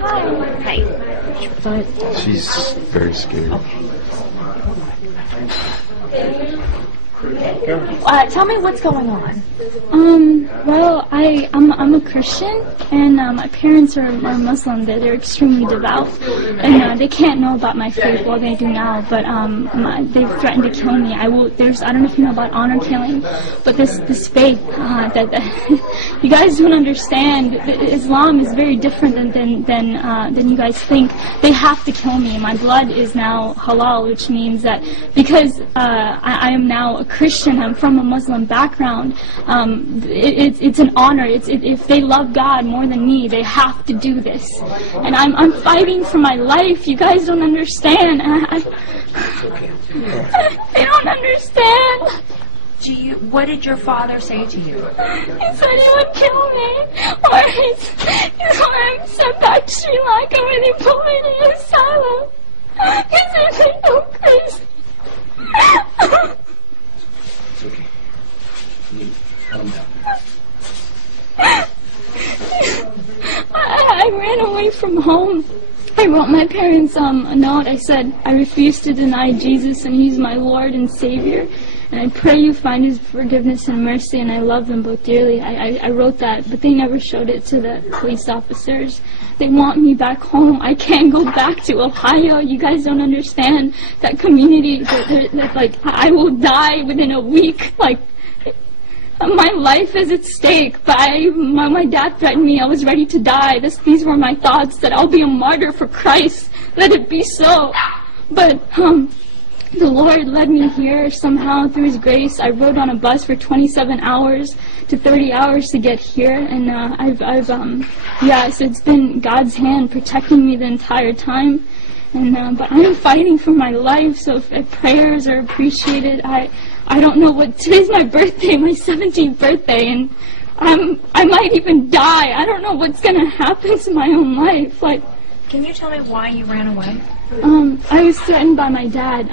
Hi. She's very scared. Tell me what's going on. Well, I'm a Christian, and my parents are Muslim. They're extremely devout, and they can't know about my faith. Well, they do now, but they've threatened to kill me. I don't know if you know about honor killing, but this faith that you guys don't understand. Islam is very different than you guys think. They have to kill me. My blood is now halal, which means that because I am now a Christian, I'm from a Muslim background, it's an honor. If they love God more than me, they have to do this. And I'm fighting for my life. You guys don't understand. They don't understand. What did your father say to you? He said he would kill me, or he's going to send back to Sri Lanka when he put me in asylum. He said they go crazy. It's okay. Calm down. I ran away from home. I wrote my parents a note. I said, I refuse to deny Jesus, and He's my Lord and Savior. And I pray you find His forgiveness and mercy, and I love them both dearly. I wrote that, but they never showed it to the police officers. They want me back home. I can't go back to Ohio. You guys don't understand that community. Like, I will die within a week. Like, my life is at stake. But my dad threatened me. I was ready to die. These were my thoughts, that I'll be a martyr for Christ. Let it be so. But the Lord led me here somehow through His grace. I rode on a bus for 27 hours to 30 hours to get here, and so it's been God's hand protecting me the entire time. And but I'm fighting for my life, so if prayers are appreciated. I don't know what, today's my birthday, my 17th birthday, and I might even die. I don't know what's gonna happen to my own life. Like, can you tell me why you ran away? I was threatened by my dad.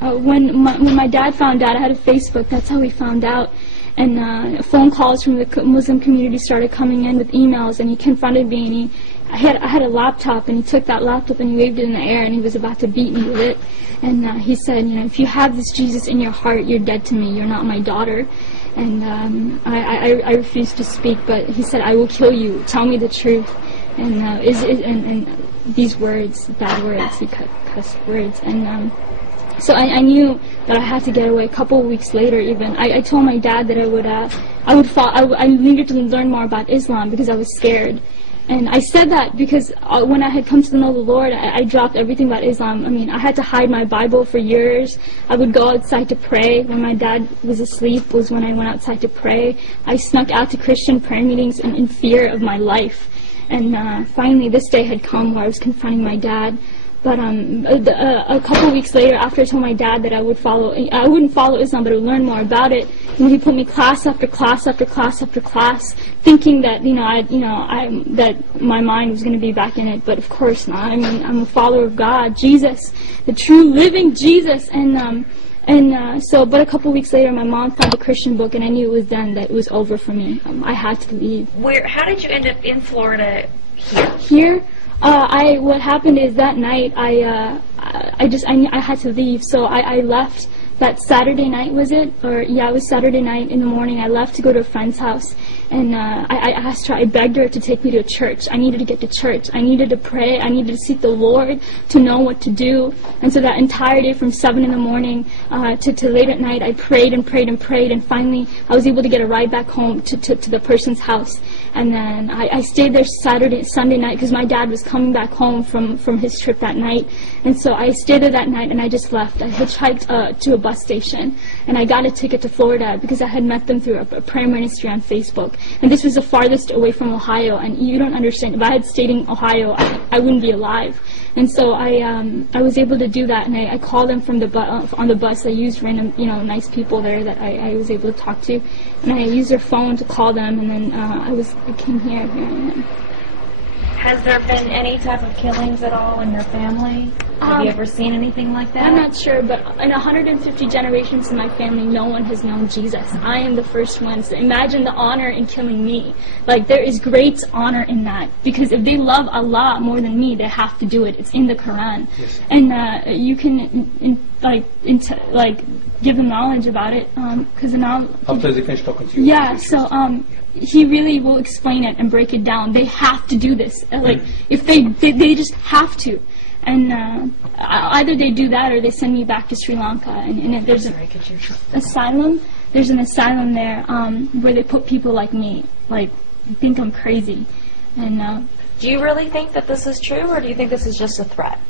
When my dad found out, I had a Facebook. That's how we found out. And phone calls from the Muslim community started coming in with emails, and he confronted me. And I had a laptop, and he took that laptop and he waved it in the air, and he was about to beat me with it. And he said, if you have this Jesus in your heart, you're dead to me. You're not my daughter. And I refused to speak, but he said, I will kill you. Tell me the truth. And these words, bad words, he cussed words, and so I knew that I had to get away. A couple of weeks later, even I told my dad that I needed to learn more about Islam because I was scared. And I said that because when I had come to know the Lord, I dropped everything about Islam. I mean, I had to hide my Bible for years. I would go outside to pray. When my dad was asleep was when I went outside to pray. I snuck out to Christian prayer meetings in fear of my life. And finally, this day had come where I was confronting my dad. But a couple of weeks later, after I told my dad that I wouldn't follow Islam, but I would learn more about it, he put me class after class after class after class, thinking that that my mind was going to be back in it. But of course not. I mean, I'm a follower of God, Jesus, the true living Jesus, but a couple of weeks later, my mom found a Christian book, and I knew it was then that it was over for me. I had to leave. How did you end up in Florida here? What happened is that night I had to leave, so I left. That Saturday night, was it? It was Saturday night in the morning. I left to go to a friend's house, and I asked her, I begged her to take me to a church. I needed to get to church. I needed to pray. I needed to seek the Lord to know what to do. And so that entire day from 7 in the morning to late at night, I prayed and prayed and prayed, and finally I was able to get a ride back home to the person's house. And then I stayed there Sunday night, because my dad was coming back home from his trip that night. And so I stayed there that night, and I just left. I hitchhiked to a bus station, and I got a ticket to Florida because I had met them through a prayer ministry on Facebook. And this was the farthest away from Ohio, and you don't understand. If I had stayed in Ohio, I wouldn't be alive. And so I was able to do that, and I called them from on the bus. I used random, nice people there that I was able to talk to, and I used their phone to call them, and then I came here. Here I am. Has there been any type of killings at all in your family? Have you ever seen anything like that? I'm not sure, but in 150 generations in my family, no one has known Jesus. I am the first one. So imagine the honor in killing me. Like, there is great honor in that. Because if they love Allah more than me, they have to do it. It's in the Quran. Yes. And you can, give them knowledge about it. Because now... After they finish talking to you. Yeah, so, he really will explain it and break it down. They have to do this. Like, if they just have to. And either they do that or they send me back to Sri Lanka. And if there's an asylum, there's an asylum there where they put people like me. Like, think I'm crazy. And do you really think that this is true, or do you think this is just a threat?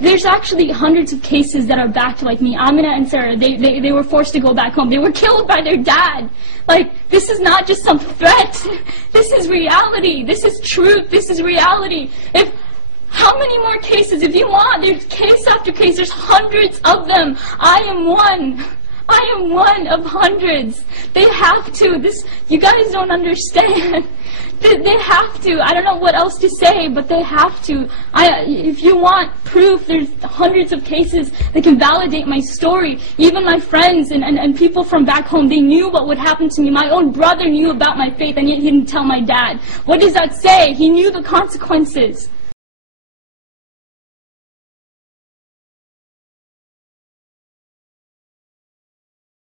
There's actually hundreds of cases that are backed like me. Amina and Sarah, they were forced to go back home. They were killed by their dad. Like, this is not just some threat. This is reality. This is truth. This is reality. How many more cases? If you want, there's case after case. There's hundreds of them. I am one. I am one of hundreds. They have to. You guys don't understand. They have to. I don't know what else to say, but they have to. If you want proof, there's hundreds of cases that can validate my story. Even my friends and people from back home, they knew what would happen to me. My own brother knew about my faith, and yet he didn't tell my dad. What does that say? He knew the consequences.